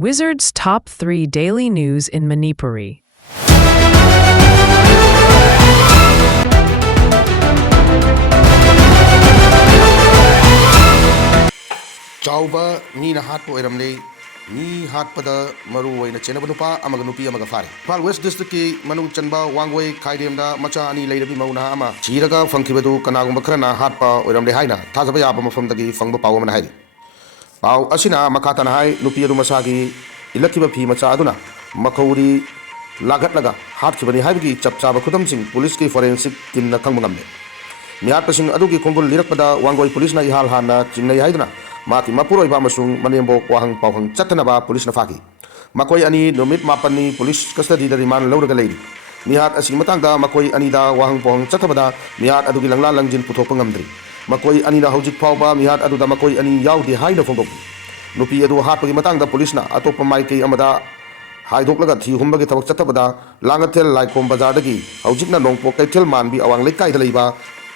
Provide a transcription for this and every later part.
Wizard's Top 3 Daily News in Manipuri. Chauba ni na hat po iramle ni hat pada maru way na chena banupa amaga nupi amaga fare. Pal West District ki manung chanba wangway kaidem da macha ani layrabi mauna ama chiraga fangkibadu kanagum bakra na hat pa iramle haina thazaba yaba mafam dagi fangba pawa man haidi. Pau asina makata na hai nupi adu masagi ilakiba phi macha aduna makauri lagat laga hat kibani haibigi chapchaba khudam sing police ki forensic team na kangmungamne. Miat pasing adu ki kongul lirak pada wangway police na ihal hana chingnai haiduna maki mapuroi ba masung manembo wahang pauhang chatanaba police na faki makoi ani nomit mapani police custody da remand lawraga leiri mihat asing matangda makoi ani da wahang pauhang chatabada mihat adu langla langjin puthokpa ngamdri makoi ani na hojik phawba mihat adu da makoi ani yaudi haina phongdok nupi adu hatpagi matangda police na atopa maikei amada haidok thi humbagi thawak chatabada langathel laikom bazar dagi hojikna nongpo kaithel manbi awang lekai da leiba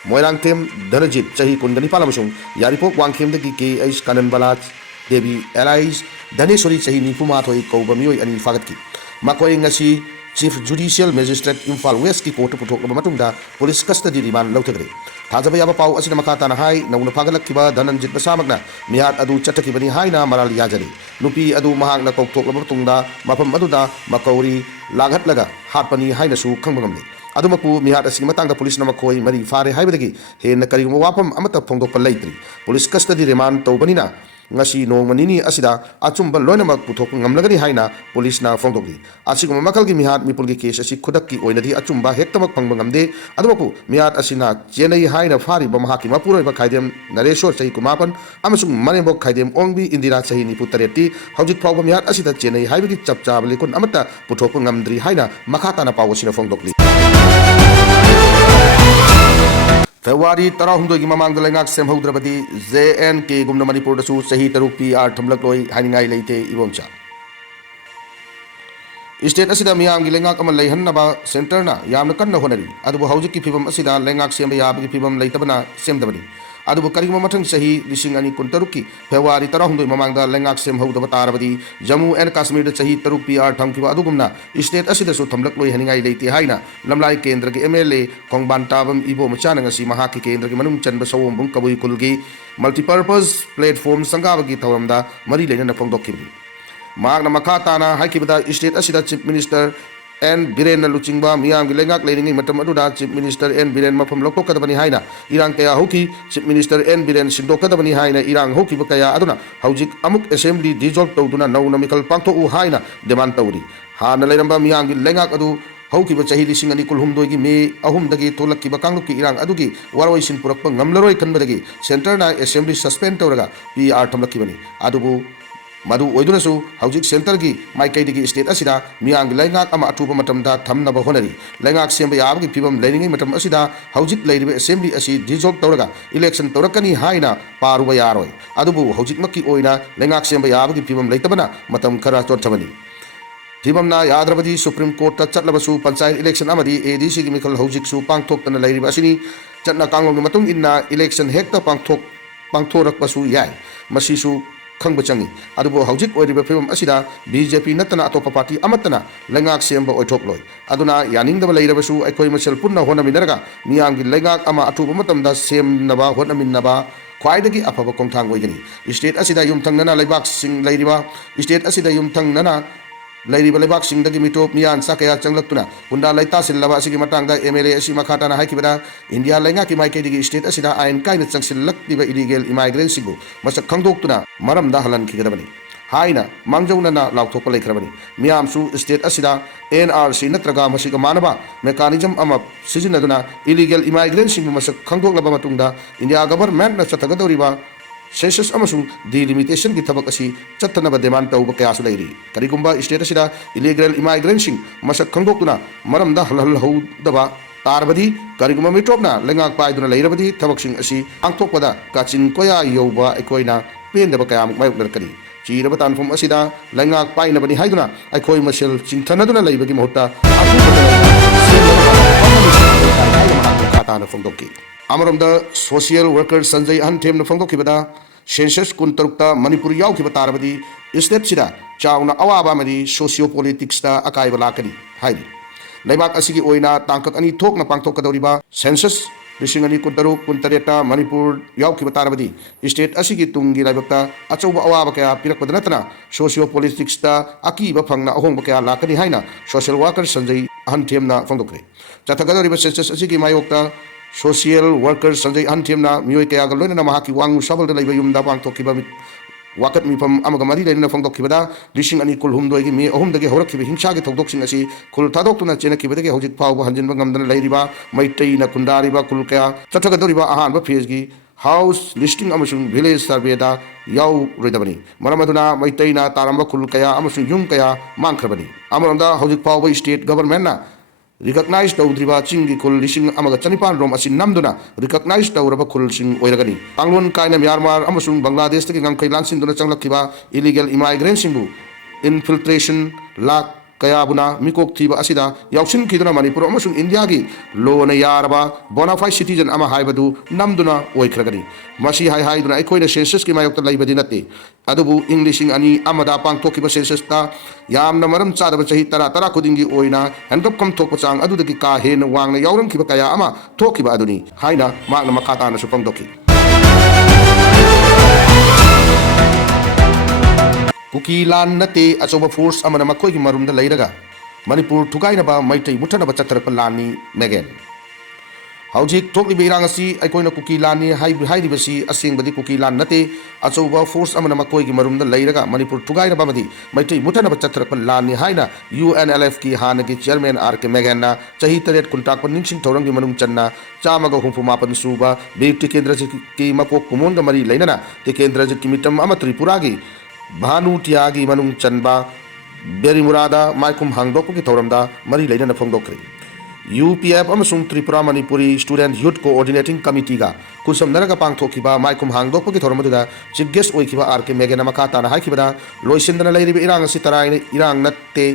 Moirang tem Dhanajit Chahi Kundani Palamasung Yaripok Wangkem the Giki Aish Kanan Balat Devi Allies Dhaneswari Chahi Nipumatoi Kaubamioi and Fagatki Makoi Ngasi Chief Judicial Magistrate Imphal West Ki Court Putok Matunda Police Custody Remand Lautagre Tazabaya Pau Asina Makatana Hai Nauna Pagalakiba Dhananjit Basamagna Miat Adu Chatakibani Haina Maral Yajari Nupi Adu Mahang Nakok Matunda Mapam Aduda Makauri Lagat Laga Harpani Haina Su Kangamni Adumaku mihat asing matangda police na makoi mari fare haibadagi he na karigum wapam amata phongdokpa leitri police custody remand tawbanina ngasi nong manini asida achumba loinamak puthok ngamlagani haina police na phongdokli asigum makalgi mihat mipulgi case asi khudakki oinadi achumba hektamak phangba ngamde adumaku mihat asina chenai haina fari ba mahaki mapuroi ba khaidem nareshwar chahi kumapan amasung manebok khaidem ongbi indira chahi nipu tareti hojik phawba mihat asida chenai haibagi chapcha balikun amata puthok ngamdri haina makhata na pawasina phongdokli February Tarahumdo Mamang the Langak Sem Hodrabadi, ZNK Gumna Manipur Su Sahi Tarupi are Tumlakoi, Haningai Late Iboncha. State Asida Miang Langak Amalay Hanaba Centerna, Yamnakan Honari, Adu Haujiki Pibam Asida, Langak Sem Yabi Pibam Latabana, Semdabadi. Adu Karimamatan Sahi, Lishing Ani Kuntaruki, February Tarahumdo Mamang the Langak Sem Hodrabatarabadi, Jammu and Kashmir the Sahi Tarupi are Tankiva Adugumna, State Asida Sutamlakoi Haningai Late Haina, Lamlai Kendra MLA, Kongbantabam Ibo Machanangasi Mahaki Kendra Manum Chan Basawum Bunkabu Kulgi, Multipurpose Platform Sangavagi Tawamda, Mari Lena Pongdoki. Magna Makatana, Haikibada, State Asida Chief Minister, and Biren Luchingba, Miang Lengak Lady Matamaduda, Chief Minister, and Biren Mapam Loko Kadabani Haina, Iran Kaya Hoki, Chief Minister, and Biren Shindo Kadabani Haina, Iran Hoki Bakaya Aduna, Haujik Amuk Assembly, Dissolved Toduna, no Namical Panto Haina, Demantauri, Hana Leramba Miang Lengak Adu. Hauki bacahi lising ani kulhum dogi me ahum dagi tolak ki bakang ki irang adugi waroi sin purak ngamlaroi kan badagi center na assembly suspend tawraga PR thamlak ki bani adubu madu oidunasu haujik center gi maikai digi state asida miang laingak ama atuba matamda thamna ba honari laingak semba yabgi pibam leiningi matam asida haujik leiribe assembly asi dissolve tawraga election tawrakani haina paruba yaroi adubu haujik makki oina laingak semba yabgi pibam leitabana matam khara chothabani Tibamna Yadrabadi Supreme Court Chatlabasu Panchayat Election Amadi ADC Mikal Hojik Su Pangtok Tana Lairi Basini Chatna Kangong Matung Inna Election Hekta Pangtorak Basu Yai Masisu Kangbachangi Adubo Hojik Oiriba Film Asida BJP Natana Atopa Party Amatana Langak Semba Oitokloi Aduna Yaning the Laira Basu Ekoi Machel Puna Hona Minaraga Miangi Langak Ama Atuba da Sem Naba Hona Minaba Kwaidagi Apapa Kongtang Wigani State Asida Yum Tangana Labak Sing Lairiba State Asida Yum Tangnana Lady Balabak Sing the Gimito, Mian Sakaya Changlakuna, Unda Laita Silava Sigimatanga, MLA Simakatana Haikibada, India Langaki Maikadi State Asida, I am kind of selective illegal immigrants, must a Kangdoktuna, Maram Dahalan Kigabani. Haina, Mangjona Lautopale Krabani, Miam Su State Asida, NRC Natraga Masika Manaba, Mechanism Amap, Sizinaduna, illegal immigrants, must a Kangdok India government, Satagatoriba. Census amasung delimitation gitabak asi chatanaba demand tawba kaya sulairi karigumba state asida illegal immigrants masak khangdokuna maramda halhal hodaba tarbadi karigumba mitropna lengak paiduna leirabadi tabaksing asi angthokpada kachin koya yoba ekoina pendaba kaya mayuklarkani chiraba tanfom asida lengak painabani haiduna ekoi masel chingthanaduna leibagi mohta Amaramda social worker Sanjay Antem na Fangokibada Census Kuntarukta Manipuri Yaukibata State Sida chauna awaba amadi socio politics ta akaiba lakani haidi leibak asigi oina tangkak ani thokna pangthokadoriba census lising ani kuntaru kuntareta manipur yauki batarabadi state asigi tungi laibakta achauba awaba kaya pirakpada natana socio politics ta akiba phangna ahongba kaya lakani haina social worker sanjay ahanthemna phangdokre chathagadoriba census asigi mayokta social worker sanjay ahanthemna miyoi kaya ga loina mahaki wangu sabal da laiba yumda pangthokiba wakat mifam amaga mari leina phangdokkibada lising ani kul humdoi gi me ahumdagi horakkiba hingsa gi thokdoksing asi kul thadokuna chenakibadagi hojik phawba hanjinba ngamdana leiriba maitai na kundariba kul kaya chathagadoriba ahanba phase gi house listing amasung village survey da yau roidabani maramaduna maitai na taramba kul kaya amasung yung kaya mangkhrabani amaramda hojik phawba state government na recognize tawdriba chingi kul lising amaga chanipan rom asin namduna recognize tawraba kul sing oiragani anglon kaina myanmar amasung bangladesh tagi ngangkai lansin duna changlakkiba illegal immigrant singbu infiltration lak kaya buna mikok thiba asida yauksin khiduna manipur amasung india gi lo na yaraba bona fide citizen ama haibadu namduna oikragani masi hai hai duna aikoina census ki mayokta laibadi nate adubu englishing ani amada pangthokiba census ta yamna maram chadaba chahi tara tara khudingi oina handop kam thokpa chang adudagi ka hen wangna yauram khiba kaya ama thokiba aduni haina makna makata na supang doki kuki lan nate achoba force amana makoi gi marumda leiraga manipur thugainaba maitai muthanaba chatarpa lani megen haujik thokli beirang asi aikoina kuki lani hairibasi asengbadi kuki lan nate achoba force amana makoi gi marumda leiraga manipur thugainaba madi maitai muthanaba chatarpa lani haina UNLF ki hanagi chairman RK megana chahi taret kuntak ningsing thorang gi manung channa chamaga humpumapan suba beauty kendra ki makok kumonga mari leinana te kendra ki mitam ama tripura gi Bhanu Tyagi मनुंग चनबा बेरिमुरादा माइकुम हांगदोक की थौरमदा मरी लेना फोंगदोक्रे UPF अमसुंग Tripura Manipuri student youth coordinating committee का कुसम नरगा पांगथोकिबा माइकुम हांगदोक की थौरमदा चीफ गेस्ट ओइकिबा RK मेगेना मखाताना हाइकिबदा लोइसिंदना लेरिबे इरांग असि तराइन इरांग नत्ते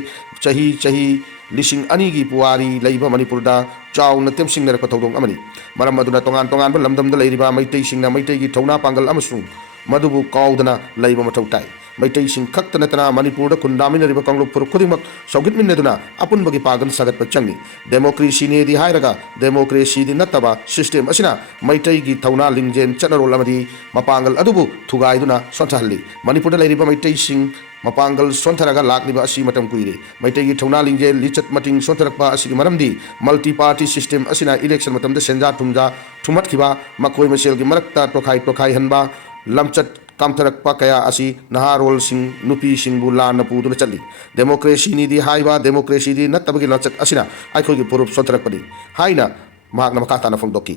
चही लिसिंग अनिगी पुवारी लैबा मणिपुरदा चाउना तेमसिंग नरक थौदोंग अमनी मरम मदुना तोंगान तोंगान लमदमदा लैरिबा मैतै सिंगना मैतैगी थौना पांगल अमसुंग मधुबु काउदना लैबा मथौ ताई मैतै सिंह खक्त नतना मणिपुर खुंदामिनरिबा कांगलुप पुर खुदिमक सौगितमिनदुना अपुनबगी पागन सगतप चंगी डेमोक्रेसी ने दि हायरगा डेमोक्रेसी दि नतबा सिस्टम असिना मैतैगी थौना लिंगजेन चनरोल अमदी मपांगल अदुबु थुगाइदुना सोंथहल्ली मणिपुर लैरिबा मैतै सिंह मपांगल सोंथरगा लाक्लिबा असि मतम कुइरे मैतैगी थौना लिंगजेन लिचत मटिंग सोंथरकपा असि मरमदी मल्टी पार्टी सिस्टम असिना इलेक्शन मतमदा सेंजा थुमजा थुमतखिबा मखोय मसेलगी मरक्ता टोखाई हनबा लमचत कामथरकपा कया असि नहारोल सिंह नुपी सिंहबु लान पुदुना चली डेमोक्रेसी निदि हाइबा डेमोक्रेसी दि नत्तबगी लचक असिना आइखोगी पुरुप सोंथरकपनि हाइना मागना मखाताना फोंदोकी